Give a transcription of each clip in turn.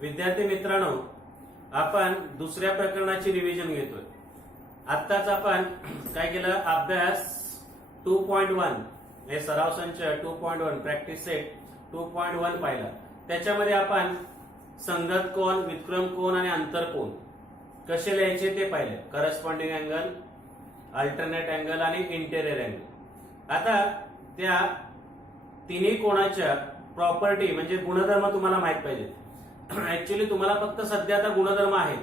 विद्यार्थी मित्रांनो, आपण दुसऱ्या प्रकरणाची रिव्हिजन घेतोय. आत्ताच आपण काय केलं, अभ्यास 2.1 हे सराव संच 2.1 प्रॅक्टिस सेट 2.1 पाहिला. त्याच्यामध्ये आपण संगत कोन, व्युत्क्रम कोन आणि अंतरकोन कसे लिहायचे ते पाहिले. करस्पॉन्डिंग अँगल, अल्टरनेट अँगल आणि इंटेरियर अँगल. आता त्या तिन्ही कोणाच्या प्रॉपर्टी म्हणजे गुणधर्म तुम्हाला माहित पाहिजे. ऍक्च्युली तुम्हाला फक्त सध्या आता गुणधर्म आहेत,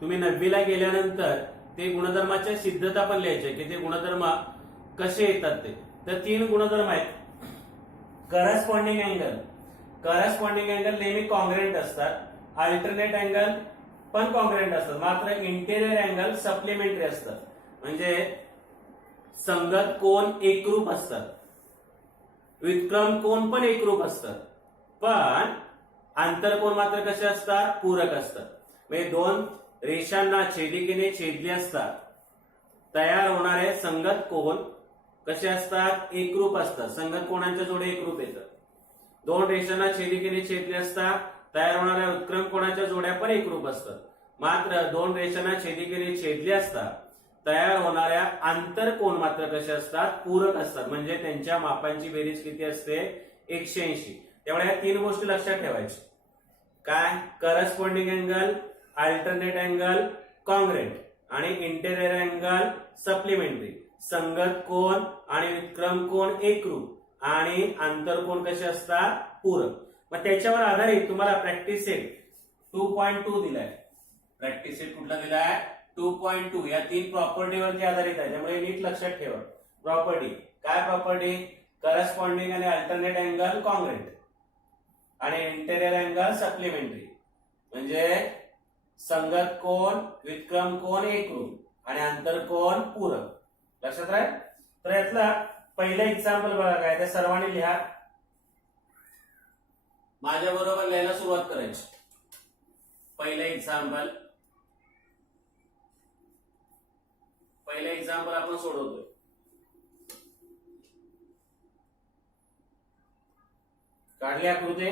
तुम्ही 9वी ला गेल्यानंतर ते गुणधर्माच्या सिद्धता पण लिहायचे की ते गुणधर्म कसे येतात ते. तर 3 गुणधर्म आहेत. करस्पॉन्डिंग अँगल, करस्पॉन्डिंग अँगल नेहमी कॉन्ग्रुएंट असतात. अल्टरनेट अँगल पण कॉन्ग्रुएंट असतात, मात्र इंटेरियर अँगल सप्लिमेंटरी असतात. म्हणजे संगत कोन एकरूप असतात, व्युत्क्रम कोन पण एकरूप असतात, पण आंतरकोन मात्र कसे असतात, पूरक असतात. म्हणजे 2 रेषांना छेदिकेने छेदले असतात तयार होणारे संगत कोन कसे असतात, एकरूप असतात. संगत कोनांच्या जोड्या एकरूप येतात. 2 रेषांना छेदिकेने छेदले असतात तयार होणाऱ्या व्युत्क्रम कोनाच्या जोड्या पण एकरूप असतात. मात्र 2 रेषांना छेदिकेने छेदले असतात तयार होणाऱ्या आंतरकोन मात्र कसे असतात, पूरक असतात. म्हणजे त्यांच्या मापांची बेरीज किती असते, 180. त्यामुळे या 3 गोष्टी लक्षात ठेवायच्या. काय, corresponding angle, alternate angle congruent आणि इंटेरियर अँगल सप्लिमेंटरी. संगत कोन आणि व्युत्क्रम कोन एकरूप आणि आंतरकोन कसे असतात, पूरक. मग त्याच्यावर आधारित तुम्हाला प्रॅक्टिस सेट 2.2 दिलाय. प्रॅक्टिस सेट कुठला दिलाय, 2.2. या 3 प्रॉपर्टीवरती आधारित आहे, त्यामुळे नीट लक्षात ठेवा. प्रॉपर्टी काय, प्रॉपर्टी करस्पॉन्डिंग आणि अल्टरनेट अँगल कॉन्ग्रुएंट आणि इंटेरियर अँगल सप्लिमेंटरी. म्हणजे संगत कोन, व्युत्क्रम कोन एकरूप आणि आंतरकोन पूरक. लक्षात राहील. तर यातला पहिला एक्झाम्पल बघा काय, त्या सर्वांनी लिहा. माझ्या बरोबर लिहायला सुरुवात करायची. पहिलं एक्झाम्पल आपण सोडवतोय. काढली आकृती.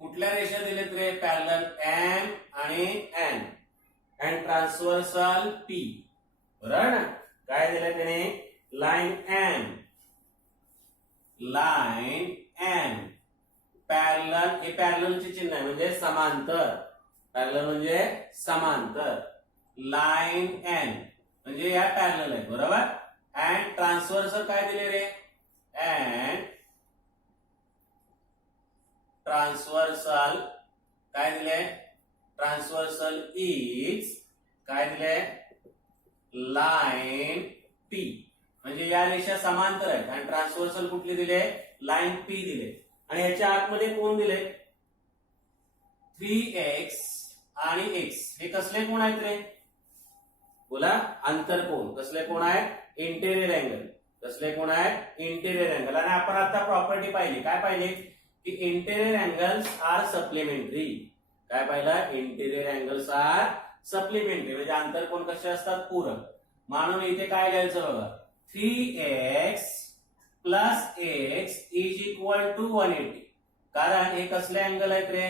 कुठल्या रेषा दिलेत रे, पॅरलल एन आणि एन अँड ट्रान्सव्हर्सल पी. बरोबर ना. काय दिलंय त्याने, line N, line N parallel. हे पॅरललचे चिन्ह आहे म्हणजे समांतर. पॅरलल म्हणजे समांतर. लाईन एन म्हणजे या पॅरलल आहे, बरोबर. अँड ट्रान्सव्हर्सल काय दिले रे, अँड ट्रान्सव्हर्सल काय दिले, ट्रान्सव्हर्सल इज काय दिले, लाईन पी. म्हणजे या रेषा समांतर आहेत आणि ट्रान्सव्हर्सल कुठली दिले, लाईन पी दिले. आणि याच्या आतमध्ये कोण दिले, 3x आणि x. हे कसले कोण आहेत रे, बोला, आंतरकोन. कसले कोण आहेत, इंटेरियर अँगल. कसले कोण आहेत, इंटेरियर अँगल. आणि आपण आता प्रॉपर्टी पाहिली. काय पाहिली की इंटेरियर अँगल्स आर सप्लिमेंटरी. काय पाहिलं, इंटेरियर अँगल्स आर सप्लिमेंटरी म्हणजे आंतरकोन कसे असतात, पूरक. म्हणून इथे काय लिहायचं बघा, 3x plus x is equal to 180. कारण हे कसले अँगल आहेत रे,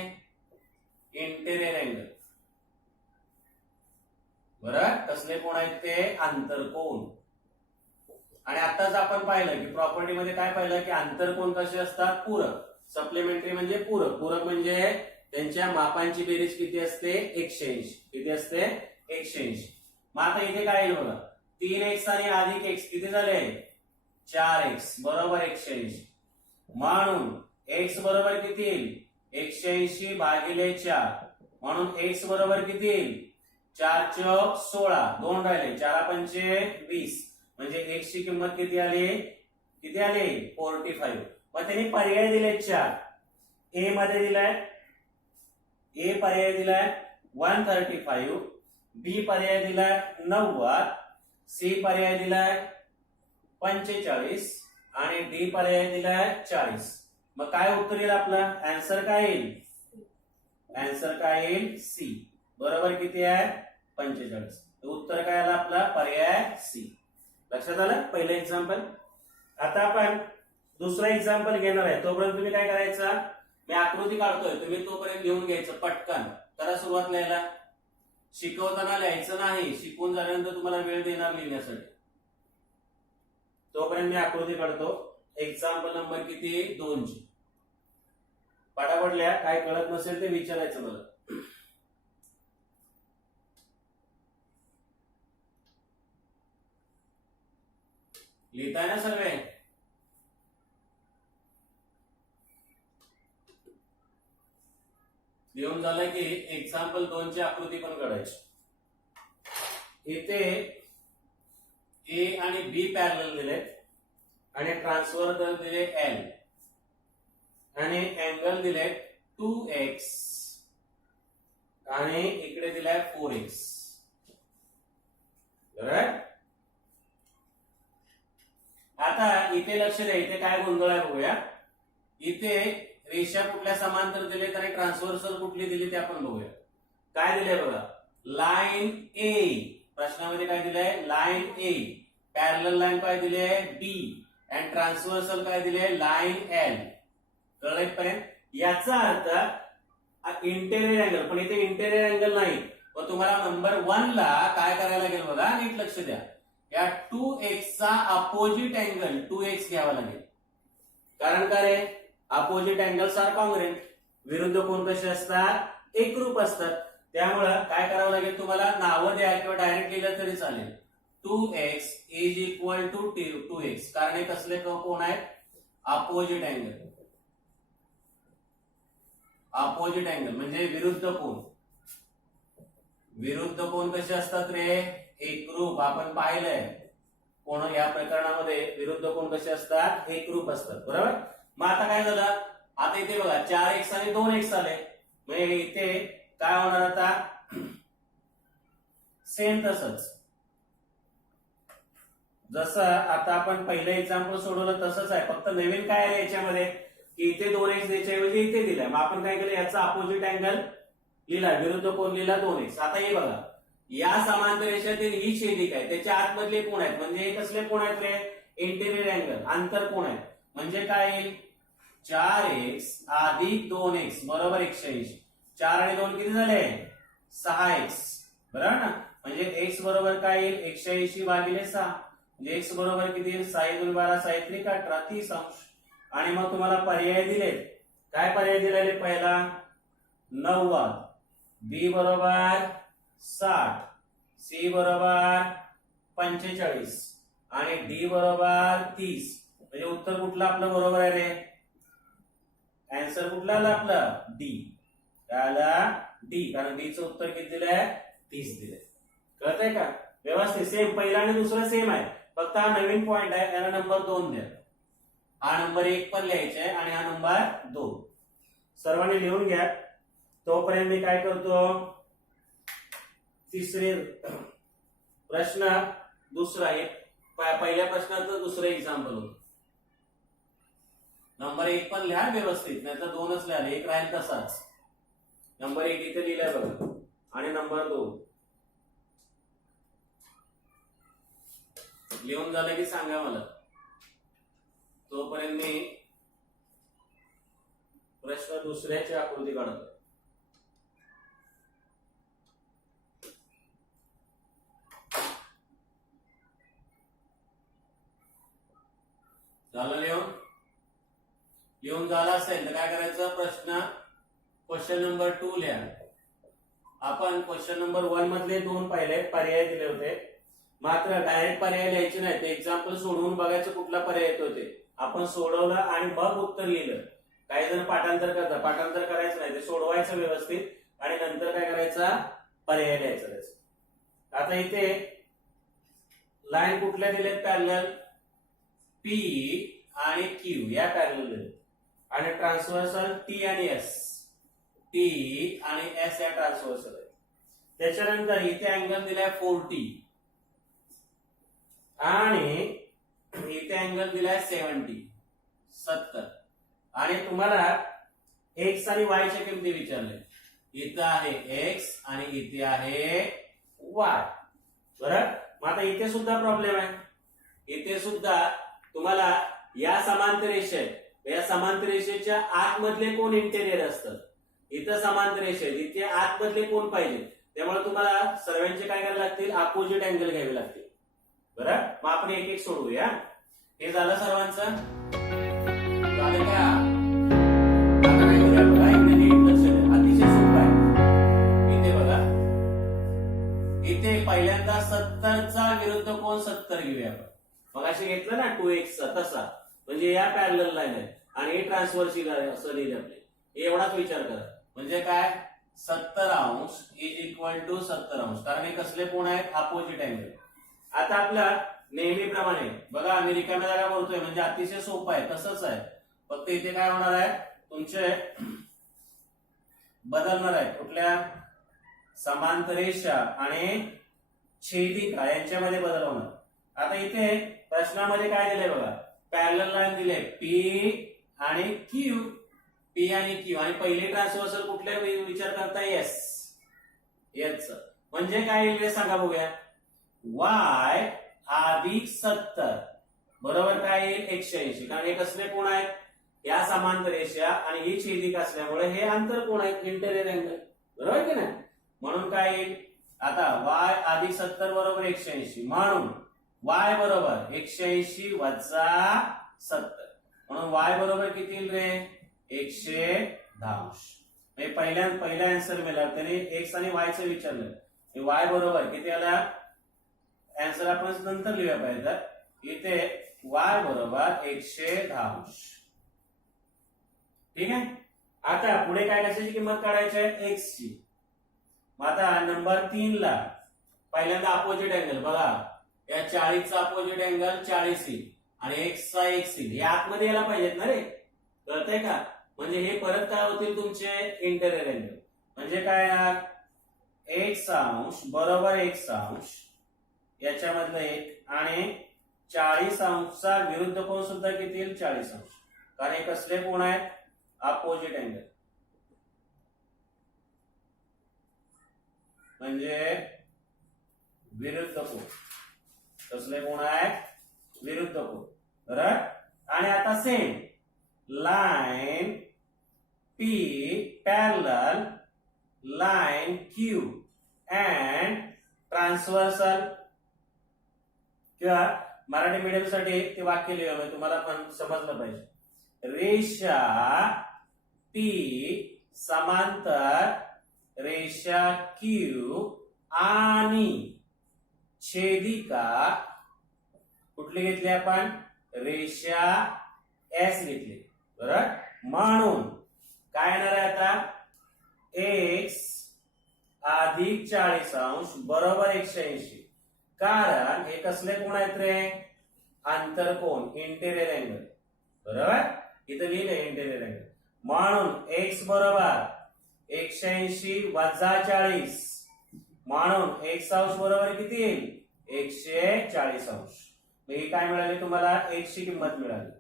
इंटेरियर अँगल. बरं, कसले कोण आहेत ते, आंतरकोन. आणि आताच आपण पाहिलं की प्रॉपर्टी मध्ये काय पाहिलं की आंतरकोन कसे असतात, पूरक. सप्लिमेंटरी म्हणजे पूरक. पूरक म्हणजे त्यांच्या मापांची बेरीज किती असते, 180. किती असते, 180. मग आता इथे काय येईल बघा, 3x आणि अधिक x किती झाले, 4x बरोबर 180. म्हणून x बरोबर किती येईल, 180 भागिले 4. म्हणून x बरोबर किती येईल, 4 चौक 16. 2 राहिले, 4 पंचे 20. म्हणजे x ची किंमत किती आली, 45. मग त्यांनी पर्याय दिले 4. ए मध्ये दिलाय, ए पर्याय दिलाय 135, बी पर्याय दिलाय 90, सी पर्याय दिलाय 45 आणि डी पर्याय दिलाय 40. मग काय उत्तर येईल आपलं, आन्सर काय येईल, आन्सर काय येईल, सी. बरोबर किती आहे, 45. उत्तर काय आलं आपला, पर्याय सी. लक्षात आलं पहिलं एक्झाम्पल. आता आपण दुसरा एक्झाम्पल घेणार आहे. तोपर्यंत तुम्ही काय करायचं, मी आकृती काढतोय, तुम्ही तोपर्यंत लिहून घ्यायचं पटकन. करा सुरुवात लिहायला. शिकवताना लिहायचं नाही, शिकवून झाल्यानंतर तुम्हाला वेळ देणार लिहिण्यासाठी. तोपर्यंत मी आकृती काढतो. एक्झाम्पल नंबर किती, 2 ची. पटापटल्या, काय कळत नसेल ते विचारायचं मला. लिहिताय ना सर्वे? लिहून झालं की एक्झाम्पल 2 ची आकृती पण काढायची. इथे ए आणि बी पॅरलल दिले आणि ट्रान्सफर दर दिले एल आणि अँगल दिले 2x आणि इकडे दिलाय 4x. बरोबर. आता इथे लक्ष द्या, इथे काय गोंधळ आहे बघूया. इथे रेषा कुठल्या समांतर दिलेत आणि ट्रान्सव्हर्सल कुठली दिली ते आपण बघूया. काय दिलंय बघा, लाईन ए. प्रश्नामध्ये काय दिलंय, लाईन ए. पॅरलल लाईन काय दिली आहे, बी. अँड ट्रान्सव्हर्सल काय दिले, लाईन एल. कळलं इथपर्यंत? याचा अर्थ इंटेरियर अँगल, पण इथे इंटेरियर अँगल नाही. पण तुम्हाला नंबर 1 ला काय करायला लागेल बघा, नीट लक्ष द्या. या 2x चा अपोजिट अँगल 2x घ्यावा लागेल. कारण काय रे, अपोजिट अँगल्स आर कॉन्ग्रुएंट. विरुद्ध कोण कसे असतात, एकरूप असतात. त्यामुळं काय करावं लागेल तुम्हाला, नावं द्या किंवा डायरेक्ट लिहिलं तरी चालेल. 2x is equal to 2x. कारण हे कसले कोण आहेत, अपोजिट अँगल. अपोजिट अँगल म्हणजे विरुद्ध कोण. विरुद्ध कोण कसे असतात रे, एकरूप. आपण पाहिलंय कोण या प्रकरणामध्ये विरुद्ध कोण कसे असतात, एकरूप असतात. बरोबर. मग आता काय झालं, आता इथे बघा 4x आणि 2x आले. म्हणजे इथे काय होणार आता, सेम तसंच जसं आता आपण पहिलं एक्झाम्पल सोडवलं तसंच आहे. फक्त नवीन काय आहे याच्यामध्ये की इथे 2x द्यायच्याऐवजी इथे दिलाय. मग आपण काय केलं, याचा अपोजिट अँगल लिहिला, विरुद्ध कोण लिहिला 2x. आता हे बघा, या समांतर रेषेतील ही छेदिका आहे, त्याच्या आतमधले कोण आहेत, म्हणजे हे कसले कोण आहेत रे, इंटेरियर अँगल, आंतर कोण आहेत. म्हणजे काय येईल, 4x अधिक 2x बरोबर 180. 4 आणि 2 किती झाले, 6x. बरोबर ना. म्हणजे x बरोबर काय येईल, 180 भागिले 6. म्हणजे x बरोबर किती येईल, 6 × 12 6 × 18 30 अंश. आणि मग तुम्हाला पर्याय दिलेत. काय पर्याय दिलेले, पहिला 90, बी बरोबर 60, सी बरोबर 45 आणि डी बरोबर 30. म्हणजे उत्तर कुठलं आपलं बरोबर आहे रे, आन्सर कुठला आला आपलं, डी. काय आला, डी. कारण डी चं उत्तर किती दिलंय, 30 दिलंय. कळतंय का, व्यवस्थित. सेम पहिला आणि दुसरं सेम आहे, फक्त हा नवीन पॉइंट आहे, याला नंबर 2 द्या. हा नंबर 1 पण लिहायचा आहे आणि हा नंबर 2. सर्वांनी लिहून घ्या. तोपर्यंत मी काय करतो, तिसरे प्रश्न दुसरा आहे. पहिल्या प्रश्नाचं दुसरं एक्झाम्पल होतं. नंबर 1 पण लिहा व्यवस्थित, नाही तर 2च लिहा, 1 राहील तसाच. नंबर 1 इथे लिहिलाय बघा आणि नंबर 2 लिहून झालं की सांगा मला. तोपर्यंत मी प्रश्न दुसऱ्याची आकृती काढतो. झालं लिहून? लिहून झाला असेल तर काय करायचं, क्वेश्चन नंबर 2 लिहा. आपण क्वेश्चन नंबर 1 मधले 2 पाहिले, पर्याय दिले होते. मात्र डायरेक्ट पर्याय लिहायचे नाही, ते एक्झाम्पल सोडवून बघायचं कुठला पर्याय येतो ते. आपण सोडवलं आणि मग उत्तर लिहिलं. काही जण पाठांतर करतात, पाठांतर करायचं नाही, ते सोडवायचं व्यवस्थित आणि नंतर काय करायचा, पर्याय लिहायचा. आता इथे लाईन कुठल्या दिलेत, पॅरलल पी आणि क्यू या पॅरलल दिलेत आणि ट्रान्सव्हर्सल टी आणि एस. टी आणि एस या ट्रान्सव्हर्सल आहे. त्याच्यानंतर इथे अँगल दिलाय 40 आणि इथे अँगल दिलाय 70 आणि तुम्हाला एक्स आणि वाय च्या किमती विचारले. इथं आहे एक्स आणि इथे आहे वाय. बरोबर. मग आता इथे सुद्धा प्रॉब्लेम आहे. इथे सुद्धा तुम्हाला या समांतर रेषा आहेत, या समांतर रेषेच्या आतमधले कोण इंटेरियर असतात, इथं समांतर रेषा आहेत, इथे आतमधले कोण पाहिजे, त्यामुळे तुम्हाला सर्वांचे काय करायला लागतील, अपोजिट अँगल घ्यावे लागतील. बरं, मग आपण एक एक सोडवूया. हे झालं सर्वांचं, झालं का? आता काय करूया बघा, इकडे नीट लक्ष द्या, अतिशय सोपं आहे. इथे बघा, इथे पहिल्यांदा 70चा विरुद्ध कोण 70 घेऊया आपण. मग असे घेतलं ना 2x तसा, म्हणजे या पॅरलल लाईन आहे आणि हे ट्रान्सव्हर्सल असं लिहिले आपले. एवढाच विचार करा, म्हणजे काय 70 अंश इज इक्वल टू 70 अंश, कारण हे कसले कोण आहेत, अपोजिट अँगल. आता आपला नेहमीप्रमाणे बघा, आम्ही रिकाम्या जागा बोलतोय म्हणजे अतिशय सोपं आहे, तसंच आहे. फक्त इथे काय होणार आहे, तुमचे बदलणार आहे, कुठल्या समांतर रेषा आणि छेदिका यांच्यामध्ये बदल होणार. आता इथे प्रश्नामध्ये काय दिलंय बघा, पॅरलल लाईन दिले पी आणि क्यू, पी आणि क्यू, आणि पहिले ट्रान्सव्हर्सल कुठल्या विचार करता, एस. एच म्हणजे काय येईल हे सांगा बघूया. y अधिक 70 बरोबर काय येईल, 180. कारण हे कसले कोण आहेत, या समांतर रेषा आणि ही छेदिका असल्यामुळे हे अंतर कोण आहेत, इंटेरियर अँगल. बरोबर की नाही, म्हणून काय येईल, आता y अधिक 70 बरोबर 180, म्हणून y बरोबर 180 वजा 70, म्हणून y बरोबर किती येईल रे, 110 अंश. पहिला आन्सर मिळाला, त्याने x आणि y चं विचारलं, y बरोबर किती आला, आन्सर आपण नंतर लिहूया पाहिजे. इथे y बरोबर 110 अंश. ठीक आहे. आता पुढे काय कशाची किंमत काढायची आहे, x ची. मग आता नंबर 3 ला पहिल्यांदा अपोजिट अँगल बघा, या 40 चा अपोजिट अँगल 40 येईल आणि x चा x येईल, हे आतमध्ये यायला पाहिजेत ना रे, कळतंय का? म्हणजे हे परत काय होतील तुमचे इंटेरियर अँगल. म्हणजे काय येणार, x अंश बरोबर x अंश, याच्यामधलं 1 आणि 40 अंशचा विरुद्ध कोण सुद्धा किती येईल, 40 अंश. कारण हे कसले कोण आहेत, अपोजिट अँगल. म्हणजे विरुद्ध कोण, कसले कोण आहेत, विरुद्ध कोण. बरोबर. आणि आता same line P parallel line Q and transversal, किंवा मराठी मीडियम साठी ते वाक्य लिहिलं तुम्हाला पण समजलं पाहिजे. रेषा P समांतर रेषा Q आणि छेदिका कुठली घेतली आपण, रेषा S घेतली. बरोबर. म्हणून काय येणार आहे आता, x अधिक 40 अंश बरोबर 180. कारण हे कसले कोण आहेत रे, अंतर कोण, इंटेरियर अँगल. बरोबर, इथं लिहिले इंटेरियर अँगल. म्हणून x बरोबर 180 वजा 40, म्हणून x अंश बरोबर किती येईल, 140 अंश. हे काय मिळाले तुम्हाला, x ची किंमत मिळाली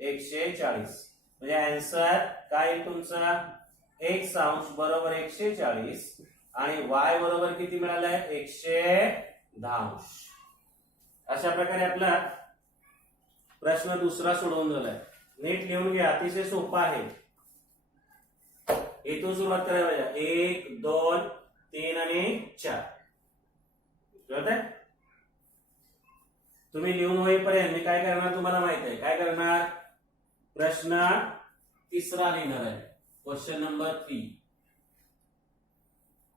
140. म्हणजे आन्सर काय येईल तुमचा, x अंश बरोबर 140 आणि y बरोबर किती मिळालंय, 110 अंश. अशा प्रकारे आपला प्रश्न दुसरा सोडवून झालाय. नीट लिहून घ्या, अतिशय सोपा आहे. इथून सुरुवात करायला पाहिजे, 1 2 3 आणि 4. कळतंय? तुम्ही लिहून होईपर्यंत मी काय करणार तुम्हाला माहित आहे. काय करणार, प्रश्न तिसरा लिहिणार आहे, क्वेश्चन नंबर 3.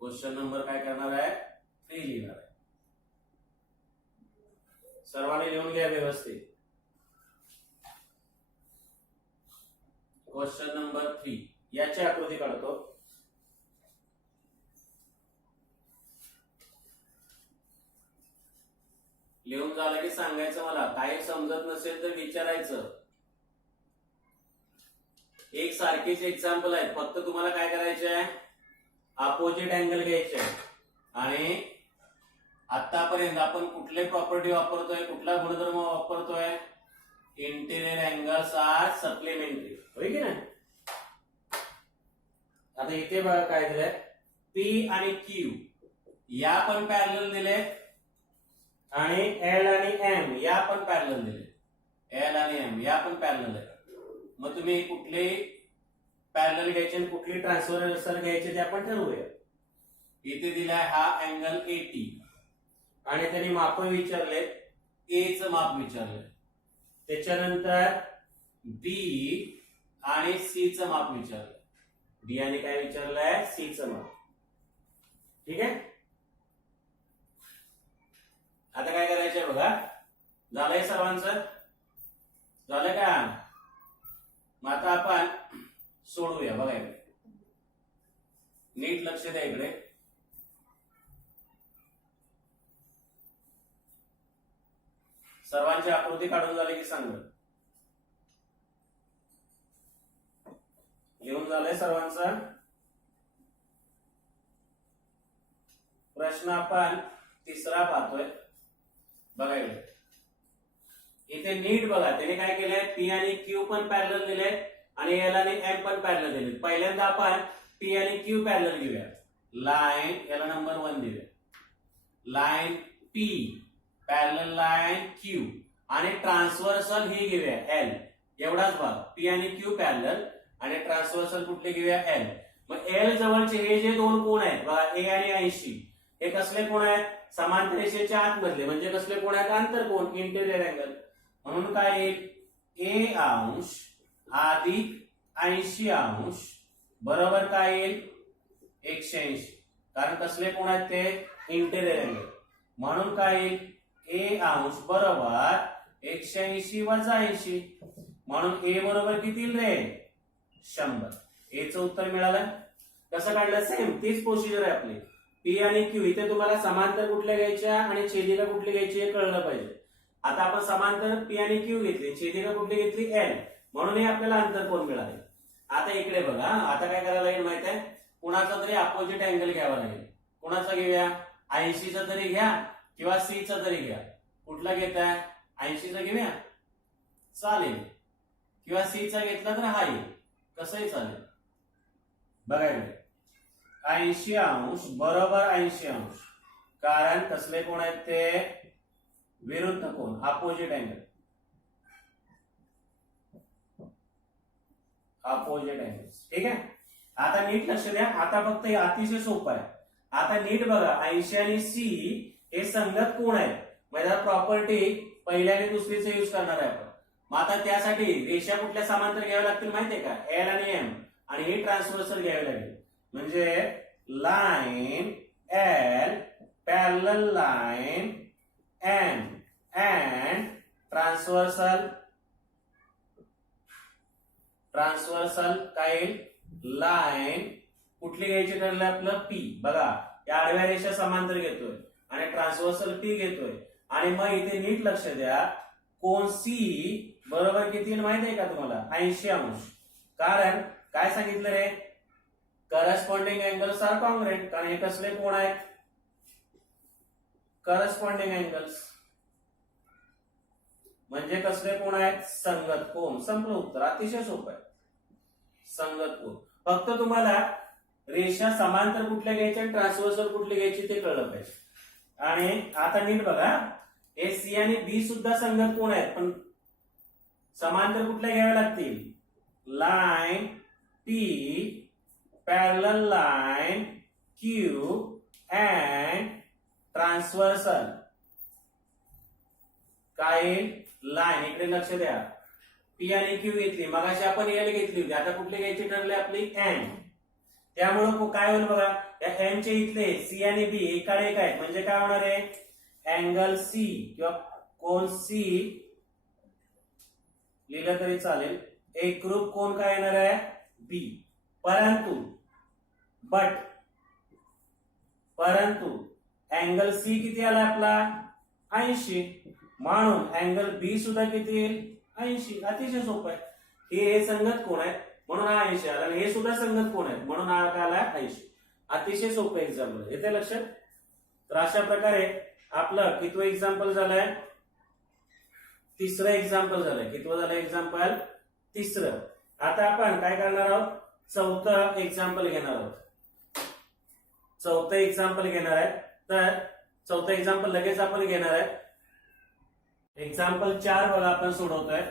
क्वेश्चन नंबर काय करणार आहे, 3 लिहिणार आहे. सर्वांनी लिहून घ्या व्यवस्थित. क्वेश्चन नंबर 3 याची आकृती काढतो. लिहून झालं की सांगायचं, मला काही समजत नसेल तर विचारायचं. एक सारखेच एक्झाम्पल आहेत, फक्त तुम्हाला काय करायचे आहे, अपोजिट अँगल घ्यायचे आहे. आणि आतापर्यंत आपण कुठले प्रॉपर्टी वापरतोय, कुठला गुणधर्म वापरतोय, इंटेरियर अँगल्स आर सप्लिमेंटरी, होय की नाही. आता इथे बघा काय दिलंय, P आणि Q या पण पॅरलल दिले आणि एल आणि एम या पण पॅरलल दिले. एल आणि एम या पण पॅरलल आहे. मग तुम्ही कुठले पॅरलल घ्यायचे आणि कुठली ट्रान्सव्हर्सल घ्यायचे ते आपण ठरवूया. इथे दिलाय हा अँगल 80 आणि त्यांनी माप विचारले. ए चं माप विचारलंय, त्याच्यानंतर बी आणि सी चं माप विचारलंय. बी आणि काय विचारलंय? सी चं माप. ठीक आहे. आता काय करायचंय बघा. झालंय सर्वांचं? झालं का? मग आता आपण सोडवूया. बघा इकडे नीट लक्ष द्या. इकडे सर्वांची आकृती काढून झाली की सांग. लिहून झालंय सर्वांचा? प्रश्न आपण तिसरा पाहतोय. बघा इथे नीट बघा. त्याने काय केलंय? पी आणि क्यू पण पॅरलल दिले आणि एल आणि एम पण पॅरलल दिले. पहिल्यांदा आपण पी आणि क्यू पॅरलल घेऊया. लाईन याला नंबर 1 देऊया. Line P parallel line Q आणि ट्रान्सव्हर्सल ही घेऊया एल. एवढाच भाग. पी आणि क्यू पॅरलल आणि ट्रान्सव्हर्सल कुठले घेऊया? एल. मग एल जवळचे हे जे दोन कोण आहेत बघा, ए आणि 80, हे कसले कोण आहेत? समांतर रेषेच्या आतमधले. म्हणजे कसले कोण आहेत? आंतरकोन, इंटेरियर अँगल. म्हणून काय येईल? ए अंश अधिक 80 अंश बरोबर काय येईल? 180. कारण कसले कोण आहेत ते? Interior angle. म्हणून काय येईल? ए अंश बरोबर 180 वजा 80. म्हणून ए बरोबर किती येईल रे? 100. ए चं उत्तर मिळालं. कसं काढलं? सेम तीच प्रोसिजर आहे आपली. पी आणि क्यू इथे तुम्हाला समांतर कुठल्या घ्यायच्या आणि छेदिका कुठली घ्यायची हे कळलं पाहिजे. आता आपण समांतर पी आणि क्यू घेतली, छेदिका कुठली घेतली? एल. म्हणून हे आपल्याला अंतरकोन मिळाले. आता इकडे बघा. आता काय करायला लागेल माहित आहे? कुणाचा तरी अपोजिट अँगल घ्यावा लागेल. कुणाचा घेऊया? 80 चा तरी घ्या किंवा सी चा तरी घ्या. कुठला घेताय? 80 चा घेऊया चालेल, किंवा सी चा घेतला तर हा येईल. कसंही चालेल. बघा 80 अंश बरोबर 80 अंश. कारण कसले कोण आहेत ते? विरुद्ध कोण, अपोजिट अँगल. Opposite angle. ठीक आहे. आता नीट लक्ष द्या. आता फक्त हे अतिशय सोपं आहे. आता नीट बघा. 80 आणि सी हे संगत कोण आहेत? म्हणजे प्रॉपर्टी पहिल्या आणि दुसरीचा यूज करणार आहे आपण. मग आता त्यासाठी रेषा कुठल्या समांतर घ्याव्या लागतील माहितीये का? एल आणि एम. आणि हे ट्रान्सव्हर्सल घ्यावे लागेल. म्हणजे line L parallel line M and transversal काय येईल? लाईन कुठली घ्यायची ठरलं आपलं? पी. बघा या आडव्या रेषा समांतर घेतोय आणि ट्रान्सव्हर्सल पी घेतोय. आणि मग इथे नीट लक्ष द्या. कोन सी बरोबर किती माहिती आहे का तुम्हाला? 80 अंश. कारण काय सांगितलं रे? Corresponding angles are congruent. कारण हे कसले कोण आहेत? Corresponding angles. म्हणजे कसले कोण आहेत? संगत कोण. संपलं उत्तर. अतिशय सोपं आहे. संगत कोण. फक्त तुम्हाला रेषा समांतर कुठल्या घ्यायच्या आणि ट्रान्सव्हर्सल कुठली घ्यायची ते कळलं पाहिजे. आणि आता नीट बघा. हे सी आणि बी सुद्धा संगत कोण आहेत, पण समांतर कुठल्या घ्याव्या लागतील? Line P parallel line Q and transversal काय? लाईन. इकडे लक्ष द्या. पी आणि क्यू घेतली, मगाशी आपण एल घेतली होती. आता कुठली घ्यायची ठरली आपली? एम. त्यामुळे काय होईल बघा. या एम चे इथले सी आणि बी एकाडे एक आहेत. म्हणजे काय होणार आहे? अँगल सी किंवा कोन सी लिहिलं तरी चालेल. एकरूप कोण काय येणार आहे? बी. परंतु अँगल सी किती आला आपला? 80. म्हणून अँगल बी सुद्धा किती येईल? 80. अतिशय सोपं आहे. हे संगत कोण आहेत म्हणून हा 80 आला. आणि हे सुद्धा संगत कोण आहेत म्हणून हा काय आला? 80. अतिशय सोपं एक्झाम्पल. येते लक्षात? तर अशा प्रकारे आपलं कितवं एक्झाम्पल झालंय? तिसरं एक्झाम्पल झालंय. कितवं झालं एक्झाम्पल? तिसरं. आता आपण काय करणार आहोत? चौथं एक्झाम्पल घेणार आहोत. चौथं एक्झाम्पल घेणार आहे. तर चौथं एक्झाम्पल लगेच आपण घेणार आहे. एक्झाम्पल 4 बघा आपण सोडवतोय.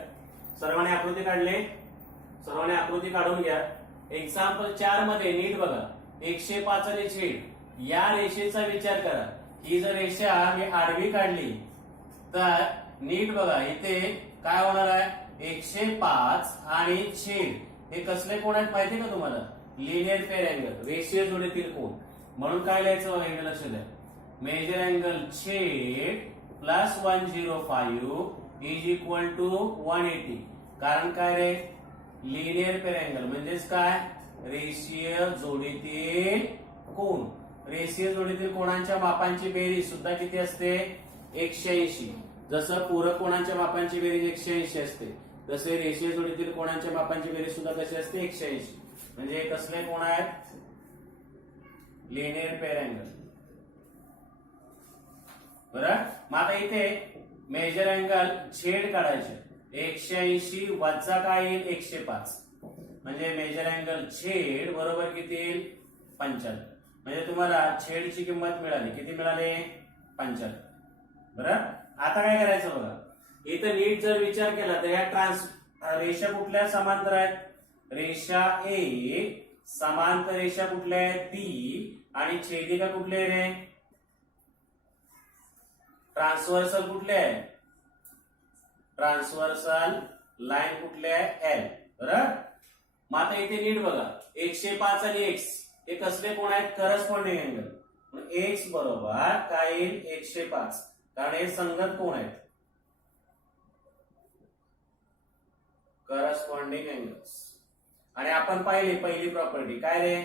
सर्वांनी आकृती काढली, सर्वांनी आकृती काढून घ्या. एक्झाम्पल 4 मध्ये नीट बघा, 105 आणि छेद या रेषेचा विचार करा. ही जर रेषा मी आडवी काढली तर नीट बघा इथे काय होणार आहे, 105 आणि छेद हे कसले कोण आहेत माहिती का तुम्हाला, लिनियर पेअर अँगल, रेषीय जोडीतील कोण. म्हणून काय लिहायचं बघा, एकदा लक्ष द्या, मेजर अँगल छेद प्लस 105 इज इक्वल टू 180. कारण काय रे, लिनियर पेअर अँगल म्हणजेच काय, रेषीय जोडीतील कोण. रेषीय जोडीतील कोणांच्या मापांची बेरीज सुद्धा किती असते, 180. जसं पूरक कोणांच्या मापांची बेरीज 180 असते, तसे रेषीय जोडीतील कोणांच्या मापांची बेरीज सुद्धा कशी असते, 180. म्हणजे कसले कोण आहेत, लिनियर पेअर अँगल. बरं, मग आता इथे मेजर अँगल छेद काढायचे, 180 वजा काय येईल, 105. म्हणजे मेजर अँगल छेद बरोबर किती येईल, 95. म्हणजे तुम्हाला छेदची किंमत मिळाली, किती मिळाले, 95. बरं, आता काय करायचं बघा, इथं नीट जर विचार केला तर या रेषा कुठल्या समांतर आहेत, रेषा ए समांतर रेषा कुठल्या आहेत, बी, आणि छेदिका कुठली आहे रे, ट्रान्सव्हर्सल कुठले आहे, ट्रान्सव्हर्सल लाईन कुठले आहे, एल. बरं, मग आता इथे नीट बघा, 105 आणि एक्स हे कसले कोण आहेत, करस्पॉन्डिंग अँगल. एक्स बरोबर काय येईल, 105, कारण हे संगत कोण आहेत, करस्पॉन्डिंग अँगल्स. आणि आपण पाहिले पहिली प्रॉपर्टी काय रे,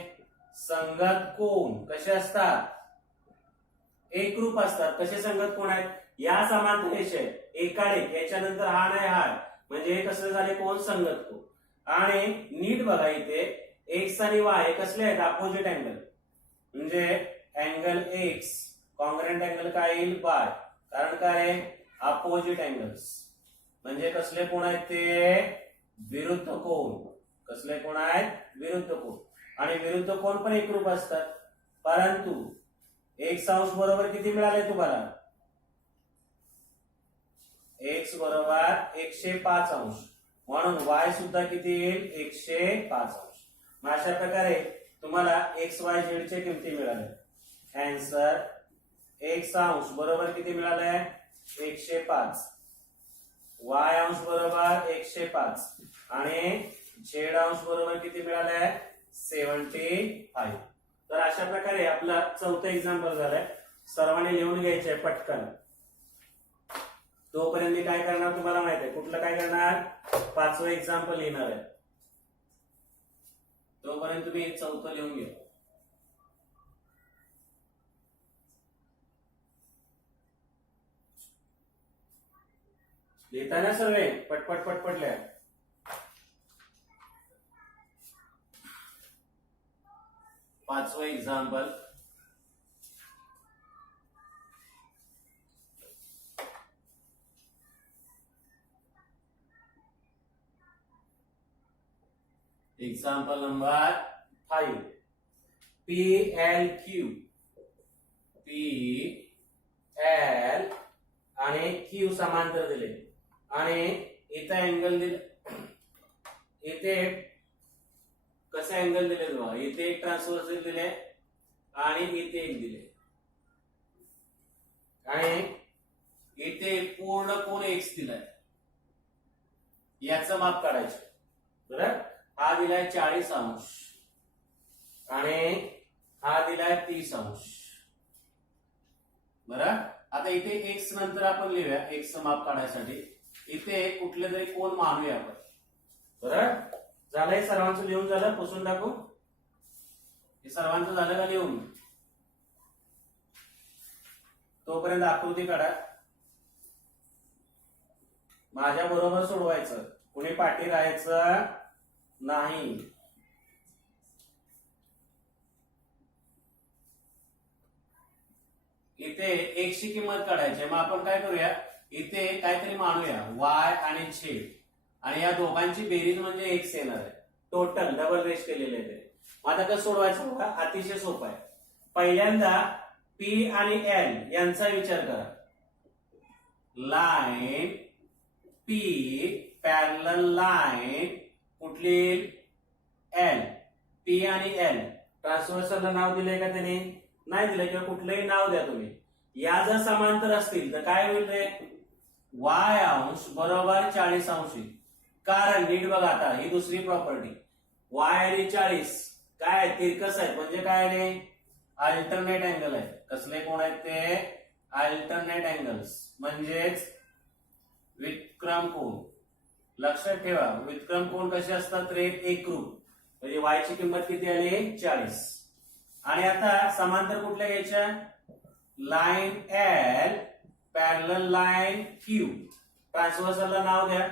संगत कोण कसे असतात, एकरूप असतात. कसे संगत कोण आहेत, या समांतर रेषा आहेत, एकाडे याच्यानंतर हा नाही हा, म्हणजे हे कसले झाले कोण, संगत कोण. आणि नीट बघा इथे एक्स आणि वाय हे कसले आहेत, अपोजिट अँगल. म्हणजे अँगल एक्स कॉन्ग्रंट अँगल काय येईल, बाय. कारण काय, अपोजिट अँगल्स. म्हणजे कसले कोण आहेत ते, विरुद्ध कोण. कसले कोण आहेत, विरुद्ध कोण. आणि विरुद्ध कोण पण एकरूप असतात. परंतु एक्स अंश बरोबर किती मिळाले तुम्हाला, एक्स बरोबर 105 अंश. म्हणून वाय सुद्धा किती येईल, 105 अंश. मग अशा प्रकारे तुम्हाला एक्स वाय झेड च्या किमती मिळाल्या. आन्सर एक्स अंश बरोबर किती मिळाले, 105, वाय अंश बरोबर 105 आणि झेड अंश बरोबर किती मिळाले, 75. तर अशा प्रकारे आपला चौथं एक्झाम्पल झालंय. सर्वांनी लिहून घ्यायचंय पटकन. तोपर्यंत मी काय करणार तुम्हाला माहित आहे, कुठलं काय करणार, पाचवं एक्झाम्पल लिहिणार आहे. तोपर्यंत तुम्ही चौथं लिहून घ्या. लिहिताना सर्वे पटपट पटपट लिहा. पाचवं example, example number 5. PLQ, PL आणि Q समांतर दिले आणि इथे अँगल दिले. इथे कसे अँगल दिले बघा, इथे एक ट्रान्सव्हर्सल दिले आणि इथे एक दिले आणि इथे पूर्ण कोण एक्स दिलाय, याचं माप काढायचं. बरं, हा दिलाय 40 अंश आणि हा दिलाय 30 अंश. बरं, आता इथे एक्स नंतर आपण लिहूया एक्स माप काढण्यासाठी. इथे कुठले तरी कोण मानूया आपण. बरं, झालंय सर्वांचं लिहून झालं, पुसून टाकू. हे सर्वांचं झालं का लिहून, तोपर्यंत आकृती काढा. माझ्या बरोबर सोडवायचं, कुणी पाठी राहायचं नाही. इथे एक्स ची किंमत काढायची. मग आपण काय करूया, इथे काहीतरी मानूया वाय आणि छेद, आणि या दोघांची बेरीज म्हणजे एक्स येणार आहे. टोटल डबल रेश केलेले आहे. मग आता कसं सोडवायचं बघा, अतिशय सोपं आहे. पहिल्यांदा पी आणि एल यांचा विचार करा. लाईन पी पॅरलल लाईन कुठली एल, पी आणि एल ट्रान्सव्हर्सलला नाव दिलंय का त्याने? नाही दिलंय, किंवा कुठलंही नाव द्या तुम्ही. या जर समांतर असतील तर काय होईल रे? वाय अंश बरोबर 40 अंशी. कारण नीट बघा आता ही दुसरी प्रॉपर्टी, वाय आणि 40 काय तिरकस आहेत, म्हणजे काय रे? अल्टरनेट अँगल आहे. कसले कोण आहेत ते? अल्टरनेट अँगल्स, म्हणजेच व्युत्क्रम कोन. लक्षात ठेवा, व्युत्क्रम कोन कसे असतात रे? एकरूप. म्हणजे वाय ची किंमत किती आली? 40. आणि आता समांतर कुठल्या घ्यायच्या? Line L parallel line Q. ट्रान्सव्हर्सलला नाव द्या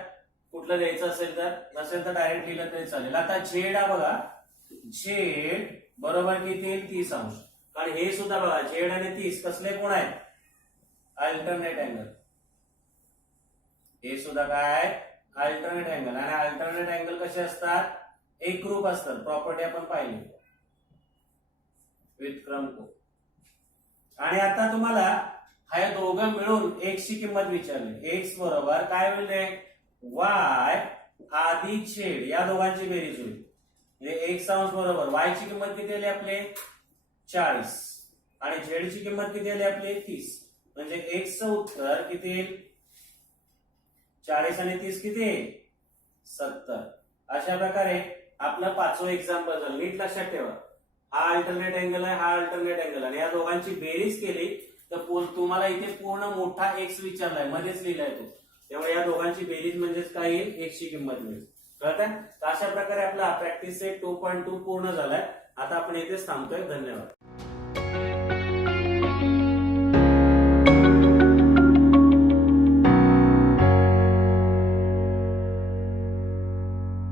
कुठलं द्यायचं असेल तर, नसेल तर डायरेक्ट लिहिलं तरी चालेल. आता झेड हा बघा, झेड बरोबर किती येईल? 30 अंश. आणि हे सुद्धा बघा, झेड आणि 30 कसले कोण आहेत? Alternate angle. हे सुद्धा काय? Alternate angle. आणि अल्टरनेट अँगल कसे असतात? एकरूप असतात. प्रॉपर्टी आपण पाहिली व्युत्क्रम कोन. आणि आता तुम्हाला हा दोघं मिळून एक्स ची किंमत विचारली. एक्स बरोबर काय होईल रे? वाय अधिक झेड या दोघांची बेरीज होईल. म्हणजे एक्स अंश बरोबर वाय ची किंमत किती आली आपले? 40 आणि झेड ची किंमत किती आली आपली? 30. म्हणजे एक्स चं उत्तर किती येईल? 40 आणि 30 किती? 70. अशा प्रकारे आपलं 5वं एक्झाम्पल झालं. नीट लक्षात ठेवा, हा अल्टरनेट अँगल आहे, हा अल्टरनेट अँगल, आणि या दोघांची बेरीज केली तर तुम्हाला इथे पूर्ण मोठा एक्स विचारलाय, मध्येच लिहिलाय तो. त्यामुळे या दोघांची बेरीज म्हणजेच काय येईल? एक्स ची किंमत मिळेल. कळतंय? अशा प्रकारे आपला प्रॅक्टिस सेट 2.2 पूर्ण झालाय. आता आपण इथेच थांबतोय. धन्यवाद.